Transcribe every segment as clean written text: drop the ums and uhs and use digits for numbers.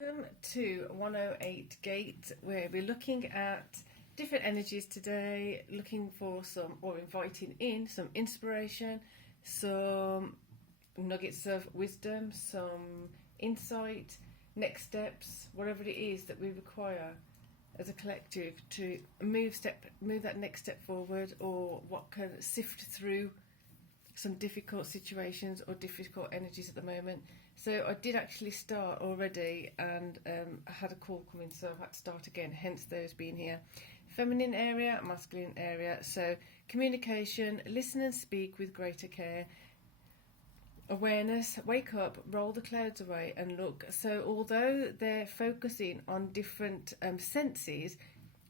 Welcome to 108 Gate, where we're looking at different energies today, looking for some, or inviting in some inspiration, some nuggets of wisdom, some insight, next steps, whatever it is that we require as a collective to move that next step forward, or what can sift through some difficult situations or difficult energies at the moment. So I did actually start already, and I had a call coming, so I had to start again, hence those being here. Feminine area, masculine area. So communication, listen and speak with greater care. Awareness, wake up, roll the clouds away and look. So although they're focusing on different senses,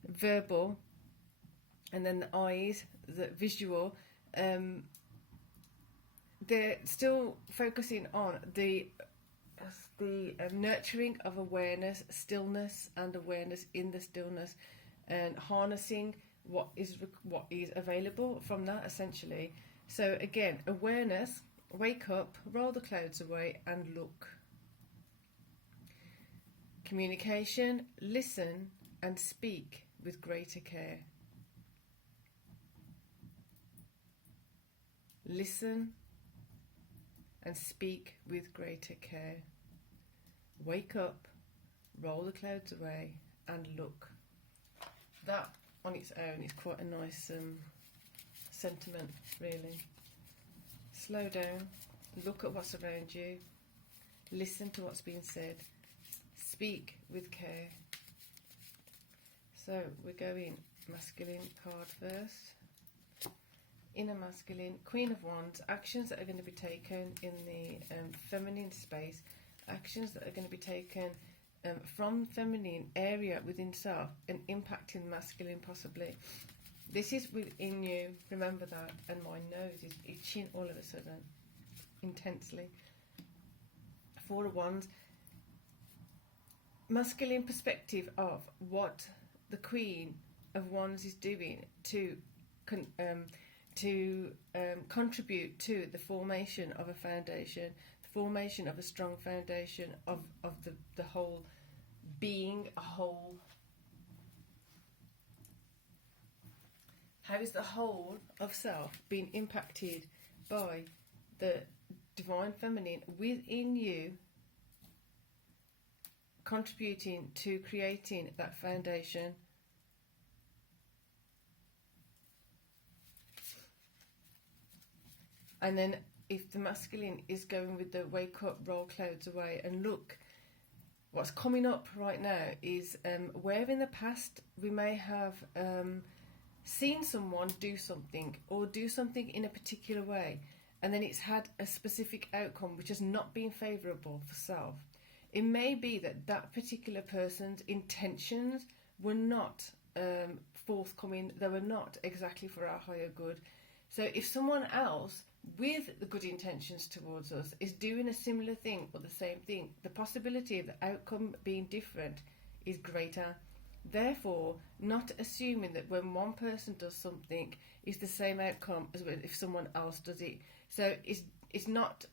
verbal, and then the eyes, the visual, they're still focusing on the nurturing of awareness, stillness, and awareness in the stillness, and harnessing what is available from that, essentially. So again, awareness, wake up, roll the clouds away, and look. Communication, listen and speak with greater care. Listen and speak with greater care. Wake up, roll the clouds away, and look. That on its own is quite a nice sentiment, really. Slow down, look at what's around you, listen to what's being said, speak with care. So we're going masculine card first. Inner masculine, Queen of Wands, actions that are going to be taken in the feminine space, actions that are going to be taken from feminine area within self and impacting masculine possibly. This is within you, remember that. And my nose is itching all of a sudden, intensely. Four of Wands, masculine perspective of what the Queen of Wands is doing to contribute to the formation of a foundation, the formation of a strong foundation of the whole being, a whole. How is the whole of self being impacted by the divine feminine within you, contributing to creating that foundation? And then if the masculine is going with the wake up, roll clouds away and look, what's coming up right now is where in the past we may have seen someone do something or do something in a particular way, and then it's had a specific outcome which has not been favourable for self. It may be that that particular person's intentions were not forthcoming, they were not exactly for our higher good. So if someone else with the good intentions towards us is doing a similar thing or the same thing, the possibility of the outcome being different is greater. Therefore, not assuming that when one person does something is the same outcome as if someone else does it. So it's not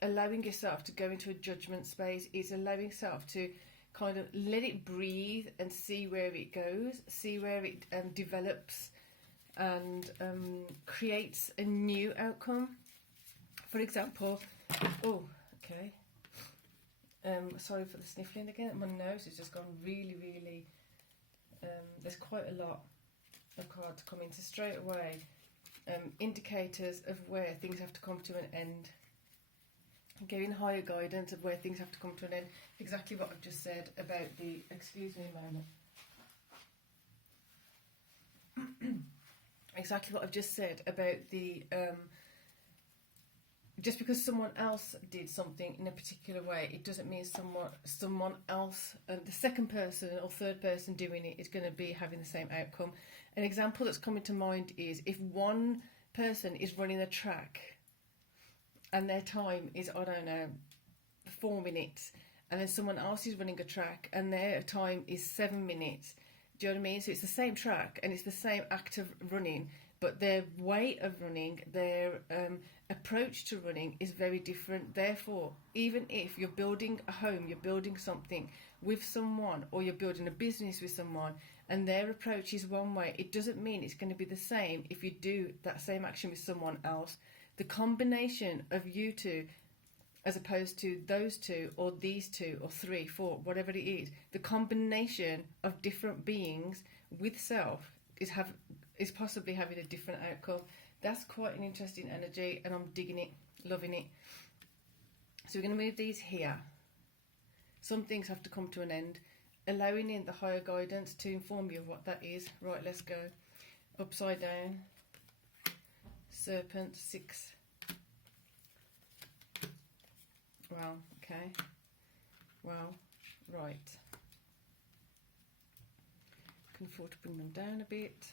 allowing yourself to go into a judgment space. It's allowing yourself to kind of let it breathe and see where it goes, see where it develops and creates a new outcome. For example, sorry for the sniffling again. My nose has just gone really, there's quite a lot of cards coming. So straight away, indicators of where things have to come to an end. Giving higher guidance of where things have to come to an end. Exactly what I've just said about the, excuse me a moment. Exactly what I've just said about the just because someone else did something in a particular way, it doesn't mean someone else, the second person or third person doing it is going to be having the same outcome. An example that's coming to mind is if one person is running a track and their time is, I don't know, 4 minutes, and then someone else is running a track and their time is 7 minutes. Do you know what I mean? So it's the same track and it's the same act of running, but their way of running, their approach to running is very different. Therefore, even if you're building a home, you're building something with someone, or you're building a business with someone, and their approach is one way, it doesn't mean it's going to be the same if you do that same action with someone else. The combination of you two, as opposed to those two, or these two, or three, four, whatever it is, the combination of different beings with self is possibly having a different outcome. That's quite an interesting energy, and I'm digging it, loving it. So we're going to move these here. Some things have to come to an end, allowing in the higher guidance to inform you of what that is. Right, let's go. Upside down, serpent, 6. Wow, okay. Wow, right. Can afford to bring them down a bit.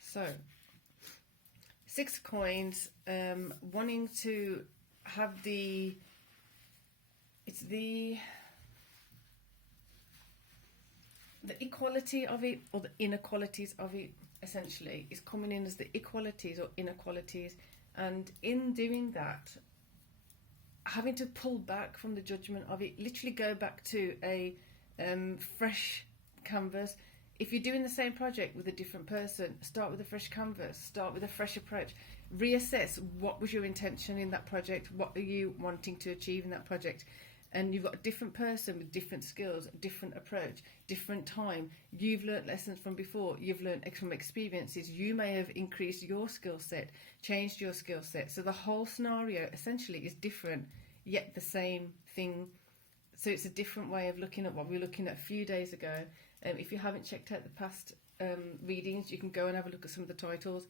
So, 6 coins, wanting to have the equality of it, or the inequalities of it, essentially, is coming in as the equalities or inequalities, and in doing that, having to pull back from the judgment of it, literally go back to a fresh canvas. If you're doing the same project with a different person, start with a fresh canvas, start with a fresh approach, reassess what was your intention in that project, what are you wanting to achieve in that project. And you've got a different person with different skills, different approach, different time. You've learnt lessons from before, you've learnt from experiences. You may have increased your skill set, changed your skill set. So the whole scenario essentially is different, yet the same thing. So it's a different way of looking at what we were looking at a few days ago. If you haven't checked out the past readings, you can go and have a look at some of the titles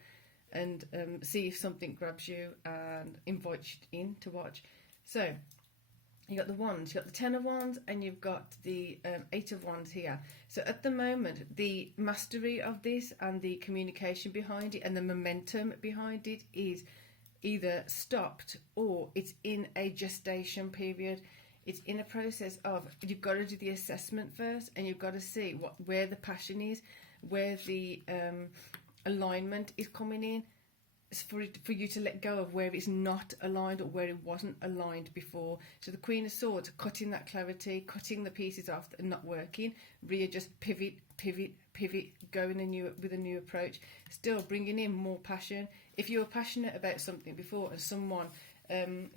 and see if something grabs you and invites you in to watch. So you got the wands, you've got the 10 of wands, and you've got the 8 of wands here. So at the moment, the mastery of this and the communication behind it and the momentum behind it is either stopped or it's in a gestation period. It's in a process of, you've got to do the assessment first, and you've got to see where the passion is, where the alignment is coming in, for you to let go of where it's not aligned or where it wasn't aligned before. So the Queen of Swords, cutting that clarity, cutting the pieces off that are not working, readjust, pivot, going with a new approach, still bringing in more passion. If you were passionate about something before and someone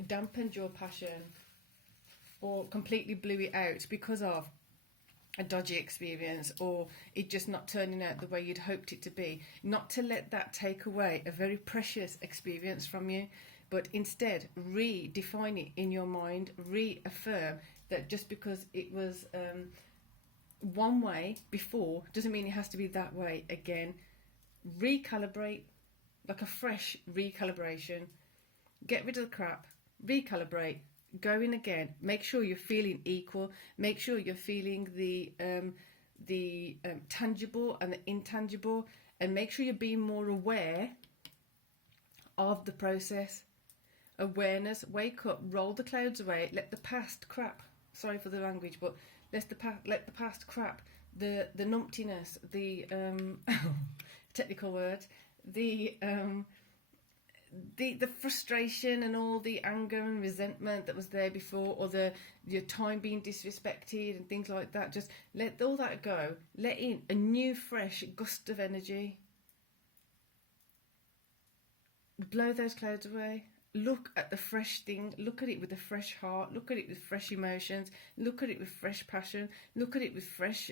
dampened your passion or completely blew it out because of a dodgy experience, or it just not turning out the way you'd hoped it to be, not to let that take away a very precious experience from you, but instead redefine it in your mind, reaffirm that just because it was one way before doesn't mean it has to be that way again. Recalibrate, like a fresh recalibration. Get rid of the crap, recalibrate, go in again. Make sure you're feeling equal. Make sure you're feeling the tangible and the intangible, and make sure you're being more aware of the process. Awareness, wake up, roll the clouds away, let the past crap. Sorry for the language, but let the past crap. The numptiness, the technical words, the frustration and all the anger and resentment that was there before, or your time being disrespected and things like that. Just let all that go. Let in a new, fresh gust of energy. Blow those clouds away. Look at the fresh thing. Look at it with a fresh heart. Look at it with fresh emotions. Look at it with fresh passion. Look at it with fresh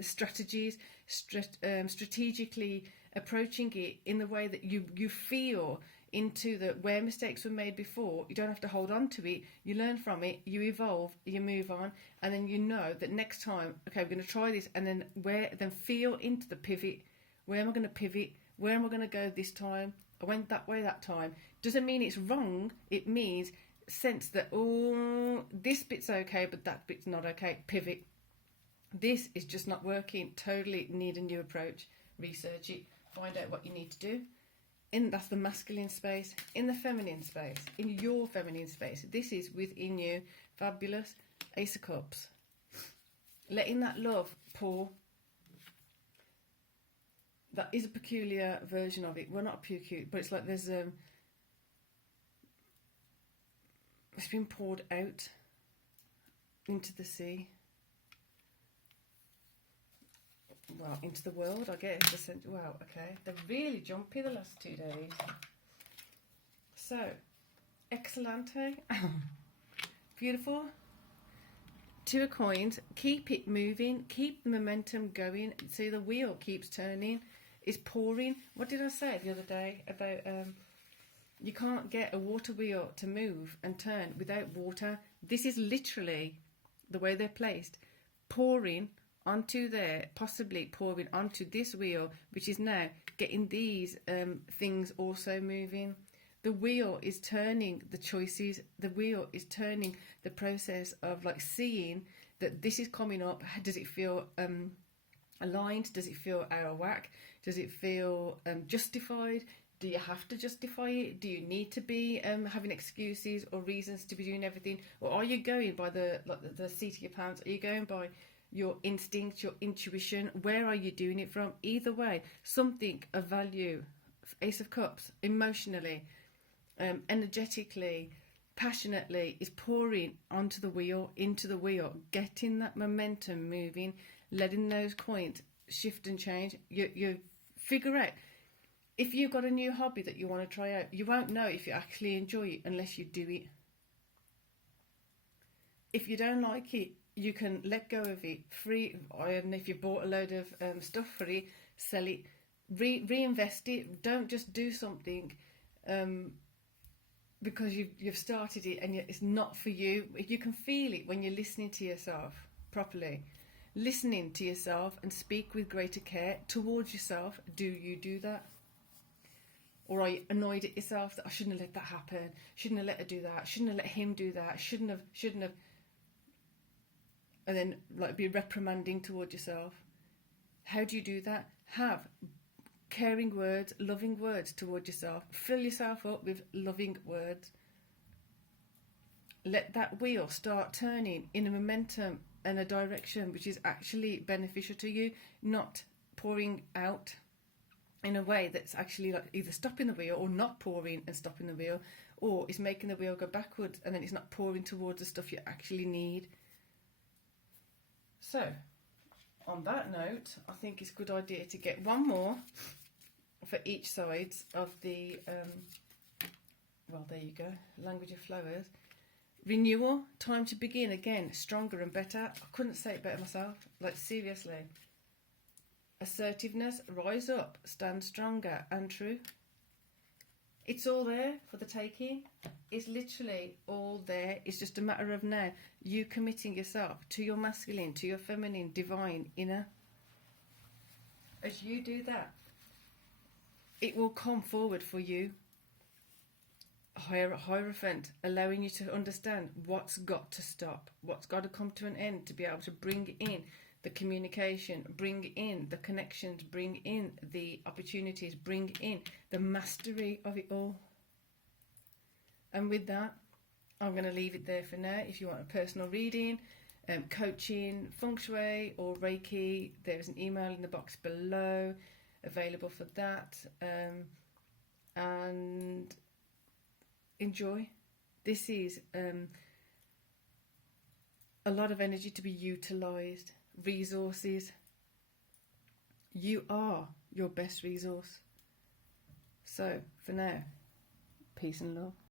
strategies. Strategically approaching it in the way that you feel into where mistakes were made before. You don't have to hold on to it. You learn from it, you evolve, you move on, and then you know that next time, okay, we're going to try this, and then feel into the pivot. Where am I going to pivot? Where am I going to go this time? I went that way that time. Doesn't mean it's wrong. It means sense that, oh, this bit's okay, but that bit's not okay. Pivot. This is just not working. Totally need a new approach. Research it. Find out what you need to do. That's the masculine space. In the feminine space, in your feminine space, this is within you. Fabulous. Ace of Cups. Letting that love pour. that is a peculiar version of it. Well, not peculiar, but it's like there's it's been poured out into the sea. Well, into the world, I guess. Wow, okay. They're really jumpy the last 2 days. So, Excellente. Beautiful. 2 of coins. Keep it moving. Keep the momentum going. See, the wheel keeps turning. It's pouring. What did I say the other day about you can't get a water wheel to move and turn without water? This is literally the way they're placed. Pouring onto there, possibly pouring onto this wheel, which is now getting these things also moving. The wheel is turning the choices. The wheel is turning the process of like seeing that this is coming up. Does it feel aligned? Does it feel out of whack? Does it feel justified? Do you have to justify it? Do you need to be having excuses or reasons to be doing everything? Or are you going by the seat of your pants? Are you going by your instinct, your intuition? Where are you doing it from? Either way, something of value. Ace of Cups, emotionally, energetically, passionately, is pouring onto the wheel, into the wheel, getting that momentum moving, letting those coins shift and change. You figure out, if you've got a new hobby that you want to try out, you won't know if you actually enjoy it unless you do it. If you don't like it, you can let go of it, free, and if you bought a load of stuff for it, sell it, reinvest it. Don't just do something because you've started it and it's not for you. You can feel it when you're listening to yourself properly. Listening to yourself and speak with greater care towards yourself. Do you do that? Or are you annoyed at yourself that I shouldn't have let that happen, shouldn't have let her do that, shouldn't have let him do that, shouldn't have, and then like be reprimanding towards yourself? How do you do that? Have caring words, loving words towards yourself. Fill yourself up with loving words. Let that wheel start turning in a momentum and a direction which is actually beneficial to you, not pouring out in a way that's actually like either stopping the wheel or not pouring and stopping the wheel, or it's making the wheel go backwards and then it's not pouring towards the stuff you actually need. So, on that note, I think it's a good idea to get one more for each side of the, well, there you go, language of flowers. Renewal, time to begin again, stronger and better. I couldn't say it better myself, like seriously. Assertiveness, rise up, stand stronger and true. It's all there for the taking. It's literally all there. It's just a matter of now you committing yourself to your masculine, to your feminine, divine, inner. As you do that, it will come forward for you. Hierophant, allowing you to understand what's got to stop, what's got to come to an end to be able to bring in the communication, bring in the connections, bring in the opportunities, bring in the mastery of it all. And with that, I'm going to leave it there for now. If you want a personal reading, coaching, feng shui or Reiki, there is an email in the box below available for that. And enjoy. This is a lot of energy to be utilised. Resources. You are your best resource. So, for now, peace and love.